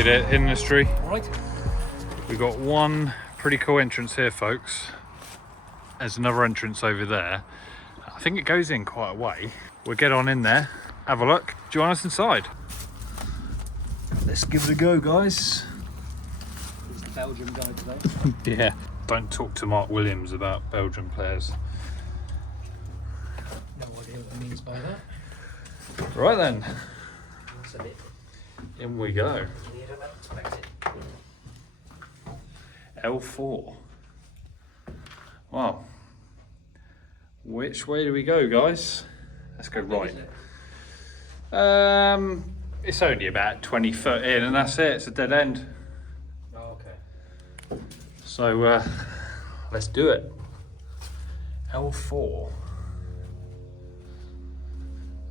made it, hidden history. Right. We've got one pretty cool entrance here, folks. There's another entrance over there. I think it goes in quite a way. We'll get on in there, have a look, join us inside. Let's give it a go, guys. It's the Belgium guy today. Yeah, don't talk to Mark Williams about Belgian players. No idea what he means by that. Right then, That's a bit in we go. weirder than expected. L4. Wow. Which way do we go, guys? Let's go right. It's only about 20 foot in and that's it, it's a dead end. Oh, okay. So let's do it. L4.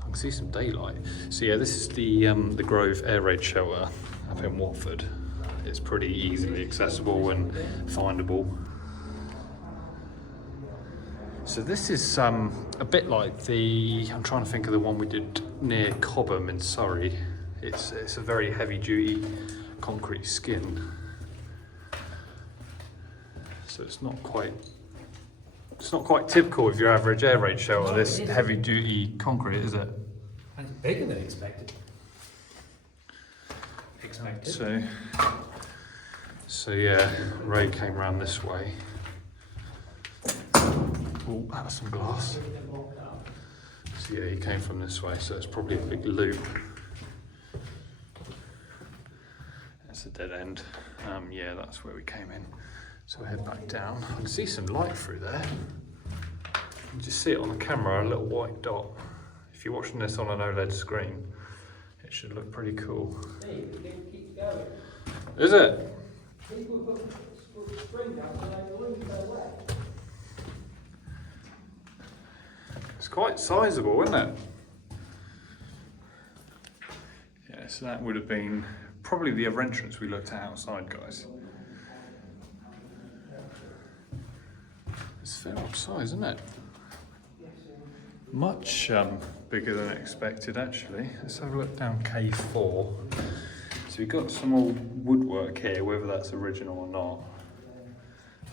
I can see some daylight. So yeah, this is the Grove Air Raid Shelter up in Watford. It's pretty easily accessible and findable. So this is a bit like the, I'm trying to think of the one we did near Cobham in Surrey. It's a very heavy duty concrete skin. So it's not quite typical of your average air raid shelter, this heavy duty concrete, is it? And it's bigger than expected. So yeah, Ray came around this way. Oh, that was some glass. So yeah, he came from this way, so it's probably a big loop. That's a dead end. Yeah, that's where we came in. So we'll head back down. I can see some light through there. You can just see it on the camera, a little white dot. If you're watching this on an OLED screen, it should look pretty cool. Hey, it keeps going. Is it? People put string up and they wouldn't go wet. It's quite sizable, isn't it? Yeah, so that would have been probably the other entrance we looked at outside, guys. It's fair old size, isn't it? Much bigger than expected, actually. Let's have a look down K4. So we've got some old woodwork here, whether that's original or not,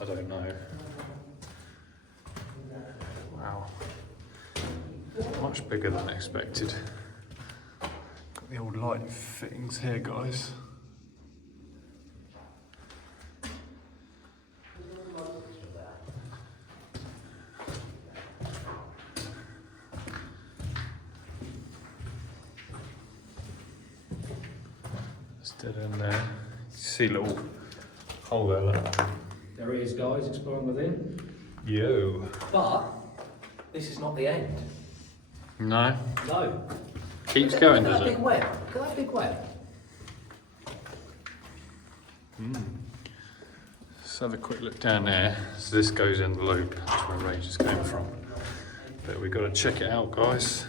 I don't know. Wow. Much bigger than expected. Got the old light fittings here, guys. Dead in there. You see a little hole there, look. There he is, guys, exploring within. Yo. But this is not the end. No? No. Keeps going, Look at does that it? big web. Look at that big web. Let's have a quick look down there. So this goes in the loop. That's where Ray just came from. But we've got to check it out, guys.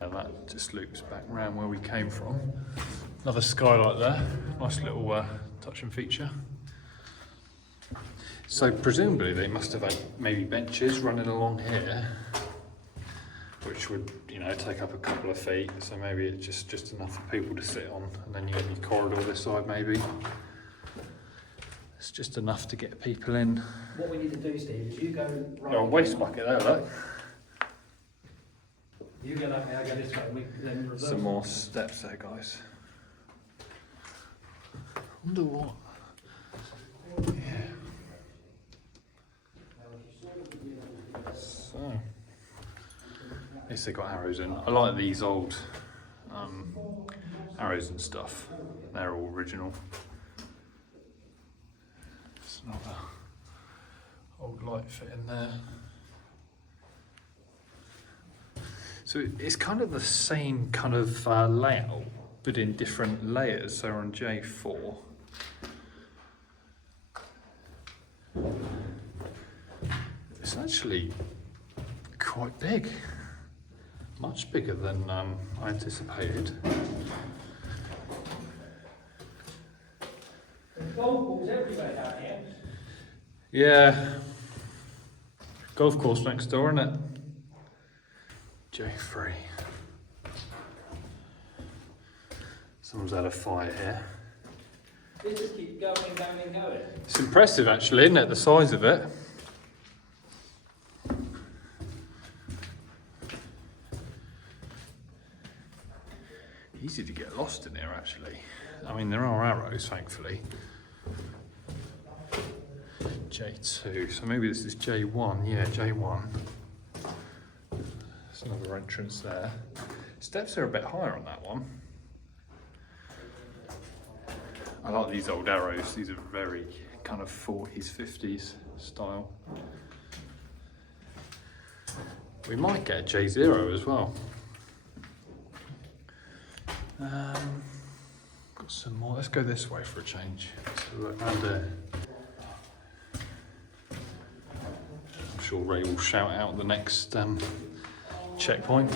And that just loops back round where we came from. Another skylight there. Nice little touching feature. So presumably they must have had maybe benches running along here, which would, you know, take up a couple of feet. So maybe it's just enough for people to sit on, and then you have your corridor this side maybe. It's just enough to get people in. What we need to do, Steve, is you go right. Oh, a waste bucket there, look. You go that way, I go this way, and we then reverse. Some more steps there, guys. Wonder what. Yeah. So, at least they got arrows in. I like these old arrows and stuff. They're all original. It's another old light fit in there. So it's kind of the same kind of layout, but in different layers. So on J4. It's actually quite big. Much bigger than I anticipated. There's golf balls everywhere down here. Yeah. Golf course next door, isn't it? J3. Someone's had a fire here. They just keep going and going and going. It's impressive actually, isn't it, the size of it? Easy to get lost in here actually. I mean, there are arrows, thankfully. J2, so maybe this is J1, yeah, J1. There's another entrance there. Steps are a bit higher on that one. I like these old arrows, these are very kind of 40s, 50s style. We might get a J0 as well. Got some more, let's go this way for a change. So look around there. I'm sure Ray will shout out the next checkpoint.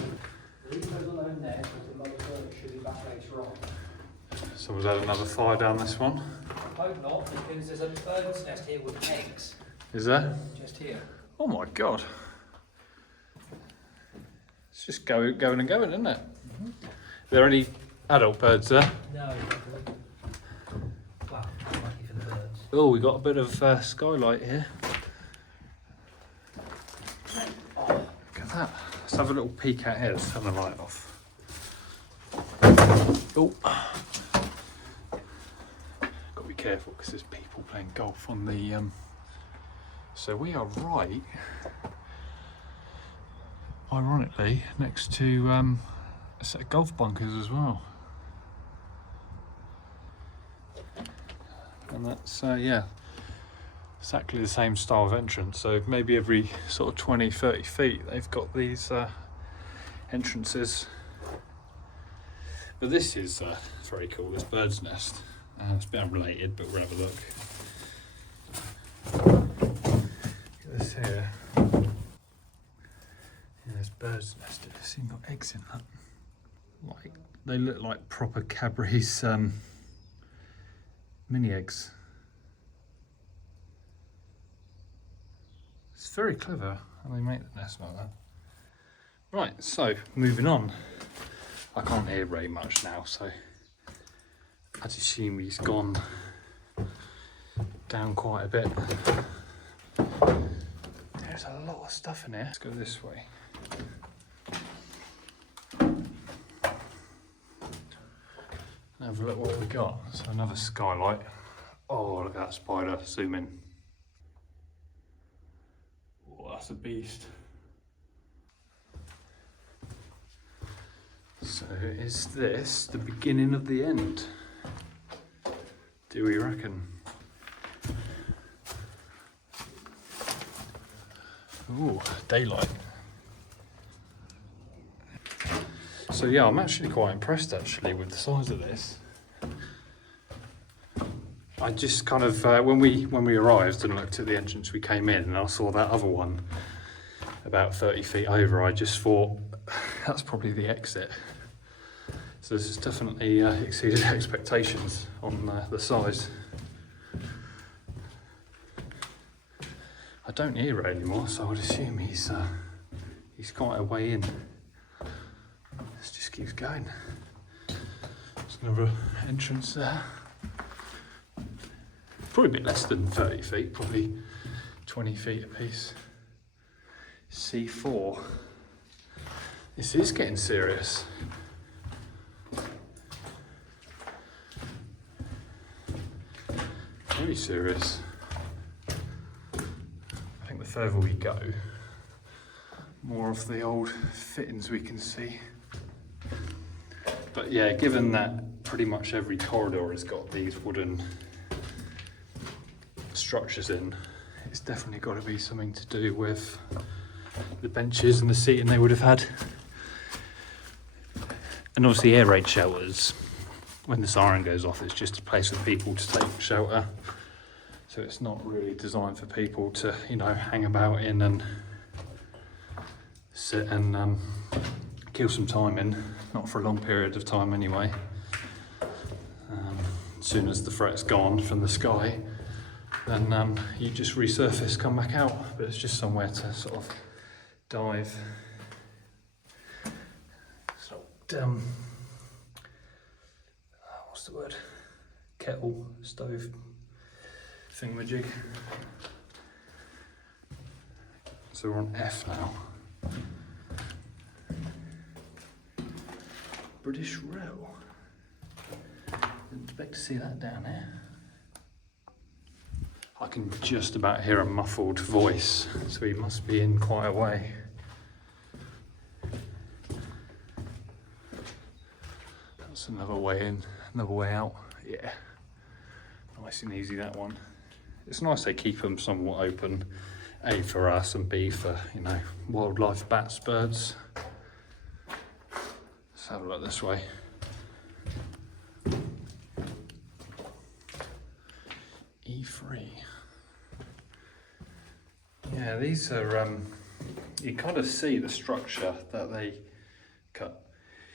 So was that another fire down this one? I hope not, because there's a bird's nest here with eggs. Is there? Just here. Oh my god. It's just going and going, isn't it? Mm-hmm. Are there any adult birds there? No. Wow, lucky for the birds. Oh, we got a bit of skylight here. Look at that. Let's have a little peek out here. Let's turn the light off. Oh. Got to be careful because there's people playing golf on the... So we are right, ironically, next to a set of golf bunkers as well. And that's, yeah, exactly the same style of entrance. So maybe every sort of 20, 30 feet, they've got these entrances. But this is very cool, this bird's nest. It's a bit unrelated, but we'll have a look. Look at this here. Yeah, there's bird's nest. I've seen got eggs in that. Like, they look like proper Cadbury's mini eggs. It's very clever how they make the nest like that. Right, so moving on. I can't hear Ray much now, so I'd assume he's gone down quite a bit. There's a lot of stuff in here. Let's go this way. Have a look what we got. So another skylight. Oh, look at that spider. Zoom in. Oh, that's a beast. So is this the beginning of the end? Do we reckon? Ooh, daylight. So yeah, I'm actually quite impressed actually with the size of this. I just kind of, when we arrived and looked at the entrance we came in and I saw that other one about 30 feet over, I just thought, that's probably the exit. So this has definitely exceeded expectations on the size. I don't hear Ray anymore, so I would assume he's quite a way in. This just keeps going. There's another entrance there. Probably a bit less than 30 feet, probably 20 feet a piece. C4. This is getting serious. Very serious. I think the further we go, more of the old fittings we can see. But yeah, given that pretty much every corridor has got these wooden structures in, it's definitely got to be something to do with the benches and the seating they would have had. And obviously air raid shelters, when the siren goes off, it's just a place for people to take shelter. So it's not really designed for people to, you know, hang about in and sit and kill some time in, not for a long period of time anyway. As soon as the threat's gone from the sky, then you just resurface, come back out, but it's just somewhere to sort of dive. So, the word? Kettle, stove, thingamajig. So we're on F now. British Rail. Didn't expect to see that down here. I can just about hear a muffled voice, so he must be in quite a way. That's another way in, another way out. Yeah, nice and easy, that one. It's nice they keep them somewhat open, A, for us, and B, for, you know, wildlife, bats, birds. Let's have a look this way. E3. Yeah, these are, you kind of see the structure that they cut.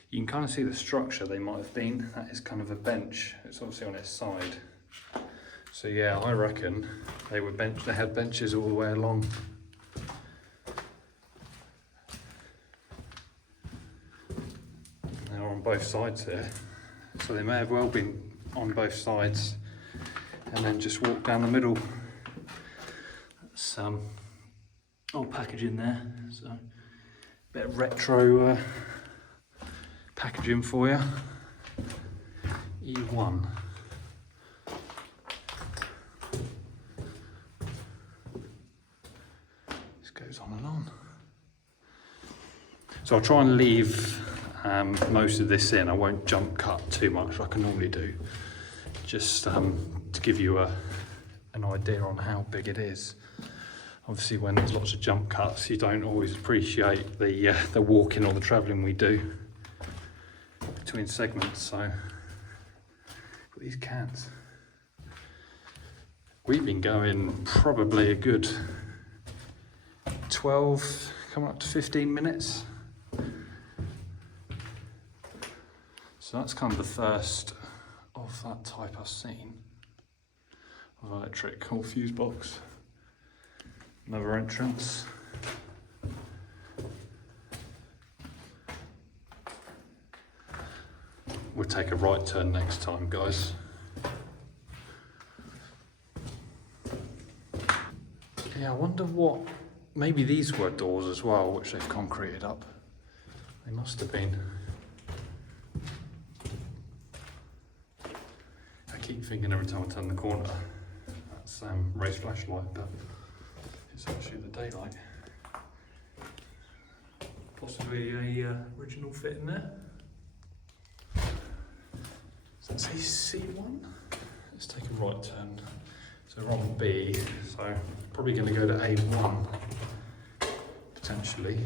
You can kind of see the structure they might have been. That is kind of a bench. It's obviously on its side. So yeah, I reckon they had benches all the way along. They're on both sides here. So they may have well been on both sides and then just walk down the middle. That's old packaging there, so a bit of retro packaging for you. E1. This goes on and on. So I'll try and leave most of this in. I won't jump cut too much like I normally do, just to give you an idea on how big it is. Obviously, when there's lots of jump cuts, you don't always appreciate the walking or the travelling we do between segments. So, got these cans. We've been going probably a good 12, coming up to 15 minutes. So that's kind of the first of that type I've seen of electric or fuse box. Another entrance. We'll take a right turn next time, guys. Yeah, I wonder what, maybe these were doors as well, which they've concreted up. They must have been. I keep thinking every time I turn the corner, that's raised flashlight, but it's actually the daylight. Possibly a original fit in there. Does that say C1? Let's take a right turn. So we're on B, so probably going to go to A1, potentially.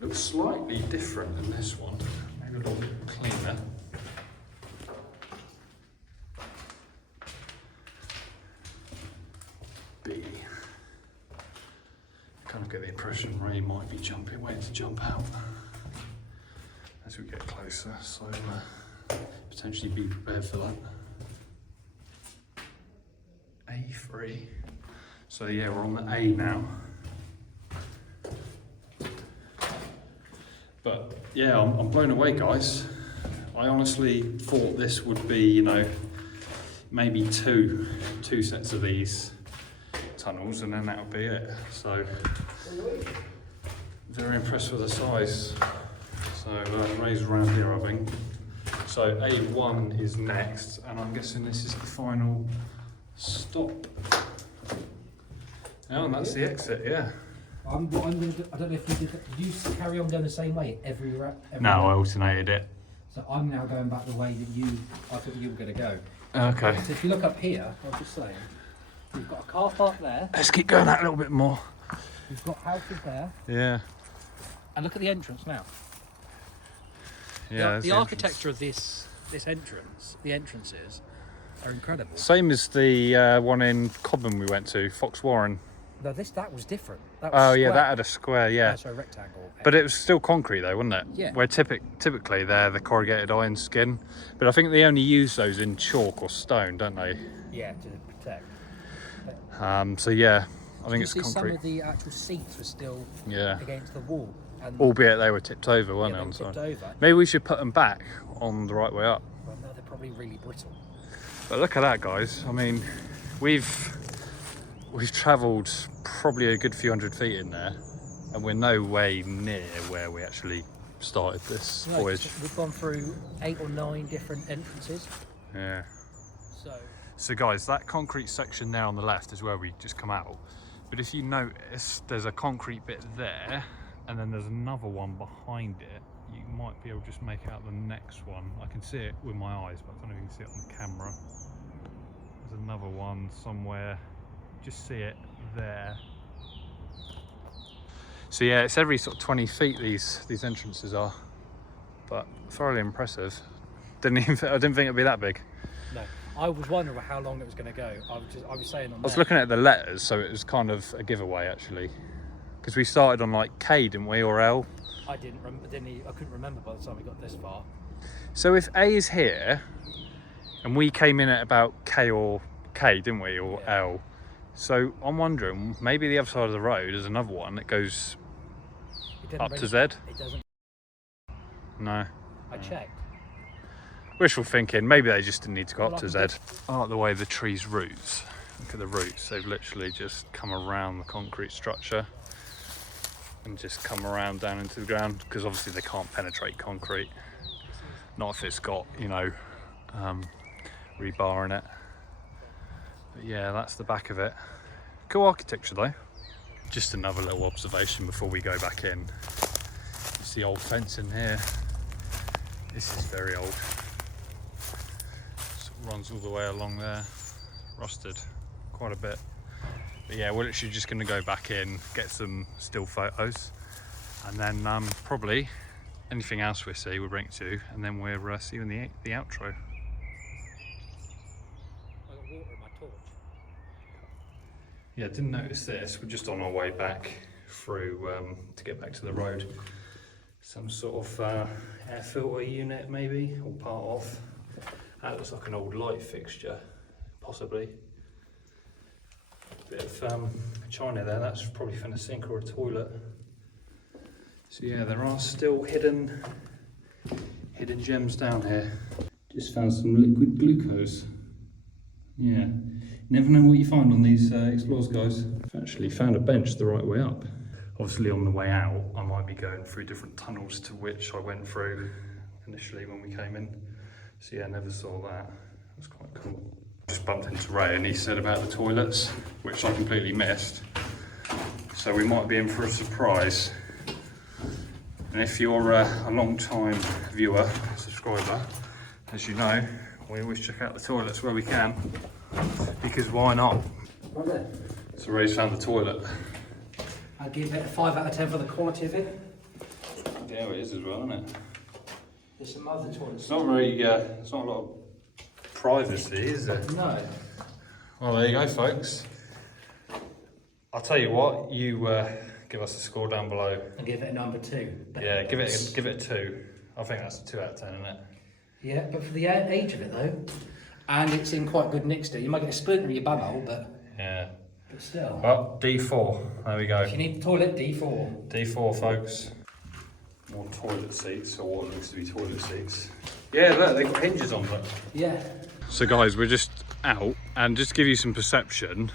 Looks slightly different than this one, maybe a little bit cleaner. B. Kind of get the impression Ray might be waiting to jump out as we get closer, so potentially be prepared for that. A3. So yeah, we're on the A now. But yeah, I'm blown away, guys. I honestly thought this would be, you know, maybe two sets of these tunnels, and then that'll be it. So very impressed with the size. So Ray's around here, I think. So A1 is next, and I'm guessing this is the final stop. Oh, and that's the exit, yeah. I'm gonna do, I don't know if you did that. Did you carry on going the same way every No, I alternated it. So I'm now going back the way that I thought you were going to go. Okay. So if you look up here, I'm just saying, we've got a car park there. Let's keep going that a little bit more. We've got houses there. Yeah. And look at the entrance now. Yeah. The architecture of this entrance, the entrances, are incredible. Same as the one in Cobham we went to, Fox Warren. No, that was different. That was Oh yeah, square. that had a square, yeah. So a rectangle. But it was still concrete though, wasn't it? Yeah. Where typically they're the corrugated iron skin. But I think they only use those in chalk or stone, don't they? Yeah, to protect. So yeah, I think it's Some concrete. of the actual seats were still Yeah. against the wall. Albeit they were tipped over, weren't Yeah, they? they were tipped over. Maybe we should put them back on the right way up. Well, no, they're probably really brittle. But look at that, guys. I mean, we've travelled probably a good few hundred feet in there, and we're no way near where we actually started this voyage. We've gone through 8 or 9 different entrances. Yeah. So guys, that concrete section there on the left is where we just come out. But if you notice, there's a concrete bit there, and then there's another one behind it. You might be able to just make out the next one. I can see it with my eyes, but I don't know if you can see it on the camera. There's another one somewhere. Just see it there. So yeah, it's every sort of 20 feet these entrances are, but thoroughly impressive. I didn't think it'd be that big. no, I was wondering how long it was going to go. I was saying on. I was looking at the letters, so it was kind of a giveaway actually, because we started on like K, didn't we, or L? I couldn't remember by the time we got this far. So if A is here, and we came in at about K or K, didn't we, or Yeah. L? So I'm wondering, maybe the other side of the road is another one that goes up to Z? It doesn't. No. I checked. Wishful thinking, maybe they just didn't need to go up to Z. I I like the way the tree's roots. Look at the roots, they've literally just come around the concrete structure and just come around down into the ground, because obviously they can't penetrate concrete. Not if it's got, you know, rebar in it. But yeah, that's the back of it. Cool architecture though. Just another little observation before we go back in. It's the old fence in here. This is very old. Sort of runs all the way along there. Rusted quite a bit. But yeah, we're literally just going to go back in, get some still photos, and then probably anything else we see we'll bring it to you, and then we'll see you in the outro. I got water in my torch. Yeah, didn't notice this. We're just on our way back through to get back to the road. Some sort of air filter unit maybe, or part of. That looks like an old light fixture, possibly. Bit of china there, that's probably from a sink or a toilet. So yeah, there are still hidden gems down here. Just found some liquid glucose. Yeah, never know what you find on these explores, guys. I've actually found a bench the right way up. Obviously on the way out, I might be going through different tunnels to which I went through initially when we came in. So yeah, never saw that. That's quite cool. Just bumped into Ray and he said about the toilets, which I completely missed. So we might be in for a surprise. And if you're a long time viewer, subscriber, as you know, we always check out the toilets where we can, because why not? Right there. So Ray's found the toilet. I'd give it a 5 out of 10 for the quality of it. Yeah, it is as well, isn't it? There's some other toilets. It's not very, it's not a lot of privacy, is it? No. Well, there you go, folks. I'll tell you what, you give us a score down below. And give it a number 2. Yeah, give it a 2. I think that's a 2 out of 10, isn't it? Yeah, but for the age of it though, and it's in quite good nick still. You might get a splinter in your bumhole, but Yeah. still. Well, D4. There we go. If you need the toilet, D4. D4, folks. More toilet seats, or what looks to be toilet seats. Yeah, look, they've got hinges on them. Yeah. So guys, we're just out, and just to give you some perception,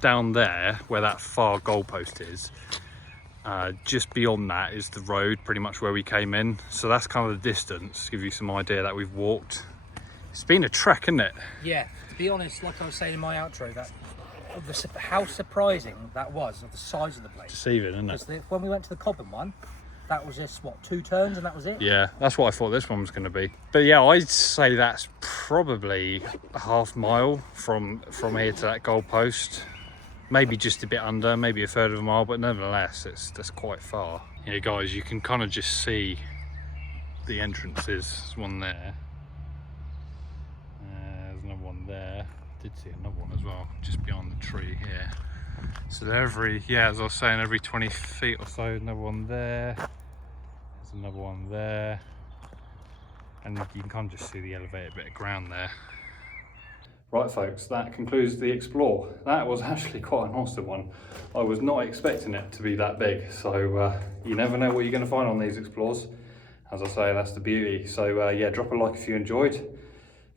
down there where that far goalpost is, just beyond that is the road, pretty much where we came in. So that's kind of the distance, to give you some idea that we've walked. It's been a trek, isn't it? Yeah, to be honest, like I was saying in my outro, that how surprising that was of the size of the place. Deceiving, isn't it? Because when we went to the Cobham one, that was just, what, 2 turns and that was it? Yeah, that's what I thought this one was going to be. But yeah, I'd say that's probably a half mile from here to that goalpost. Maybe just a bit under, maybe a third of a mile, but nevertheless, that's quite far. Yeah, guys, you can kind of just see the entrances. There's one there. There's another one there. Did see another one as well, just beyond the tree here. So they're as I was saying, every 20 feet or so, another one there. There's another one there. And you can kind of just see the elevated bit of ground there. Right folks, that concludes the explore. That was actually quite an awesome one. I was not expecting it to be that big, so you never know what you're going to find on these explores. As I say, that's the beauty. So yeah, drop a like if you enjoyed.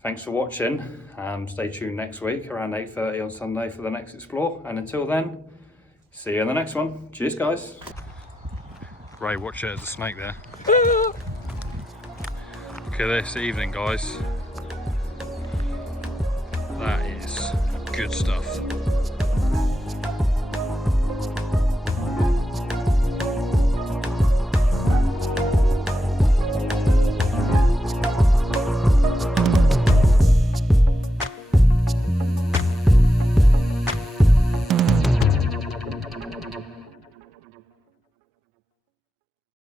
Thanks for watching. Stay tuned next week around 8:30 on Sunday for the next explore. And until then, see you in the next one. Cheers, guys. Ray, watch it, there's a snake there. Look at this evening, guys. That is good stuff.